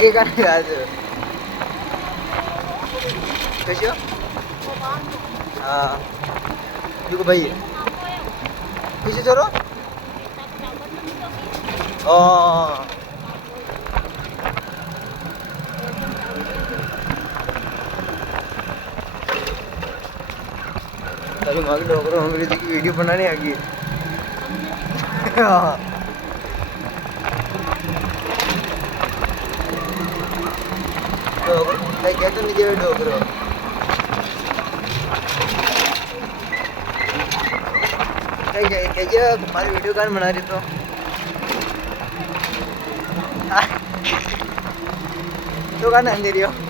एक गाना गा दो कैसे हाँ देखो भाई कैसे छोरो oh kalau makin डॉक्टर अंग्रेजी की वीडियो बनाने आ गई डॉक्टर मैं कहता नहीं जे डॉक्टर क्या तुम्हारी वीडियो कौन बना रही तो कौन अंधेरी हो